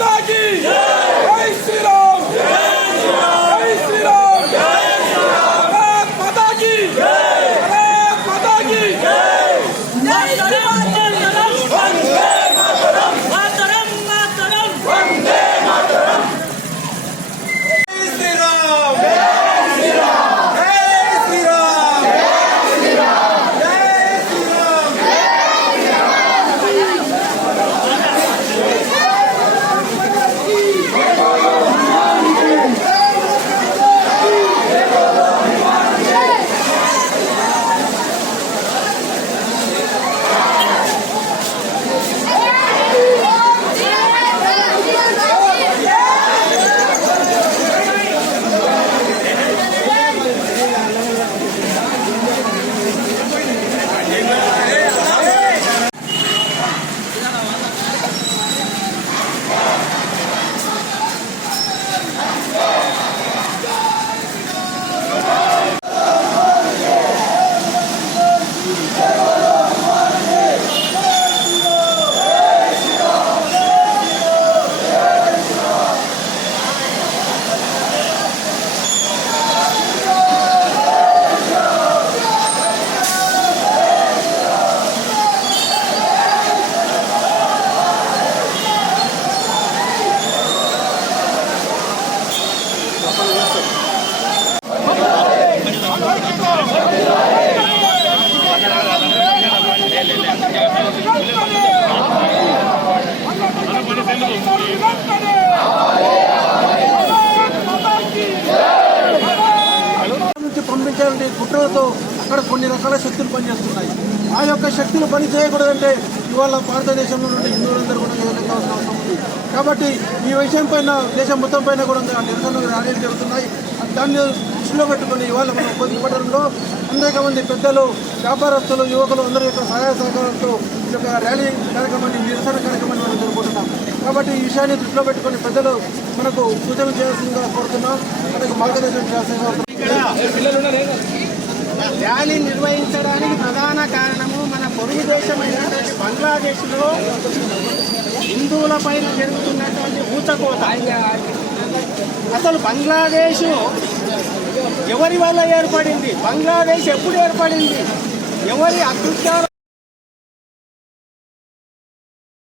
Saudade! నుంచి పంపించాలంటే కుట్రలతో అక్కడ కొన్ని రకాల శక్తులు పనిచేస్తున్నాయి. ఆ యొక్క శక్తులు పని చేయకూడదంటే ఇవాళ భారతదేశంలో నుండి హిందువులందరూ కూడా ఎదుర్కోవాల్సిన అవసరం ఉంది కాబట్టి ఈ విషయం పైన దేశం మొత్తం పైన కూడా నిరసనలు ర్యాలీలు జరుగుతున్నాయి. దాన్ని దృష్టిలో పెట్టుకుని ఇవాళ మనం పొద్దుపట్టడంలో అనేక మంది పెద్దలు వ్యాపారస్తులు యువకులు అందరి యొక్క సహాయ సహకారంతో ఈ యొక్క ర్యాలీ కార్యక్రమాన్ని నిరసన కార్యక్రమాన్ని మనం జరుపుకుంటున్నాం. కాబట్టి ఈ విషయాన్ని దృష్టిలో పెట్టుకుని పెద్దలు మనకు సూచనలు చేయాల్సిందిగా కోరుతున్నాం. మనకు మార్గదర్శనం చేయాల్సిందిగా ర్యాలీ నిర్వహించడానికి ప్రధాన కారణము మన పొరుగు దేశమైనటువంటి బంగ్లాదేశ్లో హిందువుల పైన జరుగుతున్నటువంటి ఊచకోత. అసలు బంగ్లాదేశ్ ఎవరి వల్ల ఏర్పడింది? బంగ్లాదేశ్ ఎప్పుడు ఏర్పడింది? ఎవరి అకృత్యాల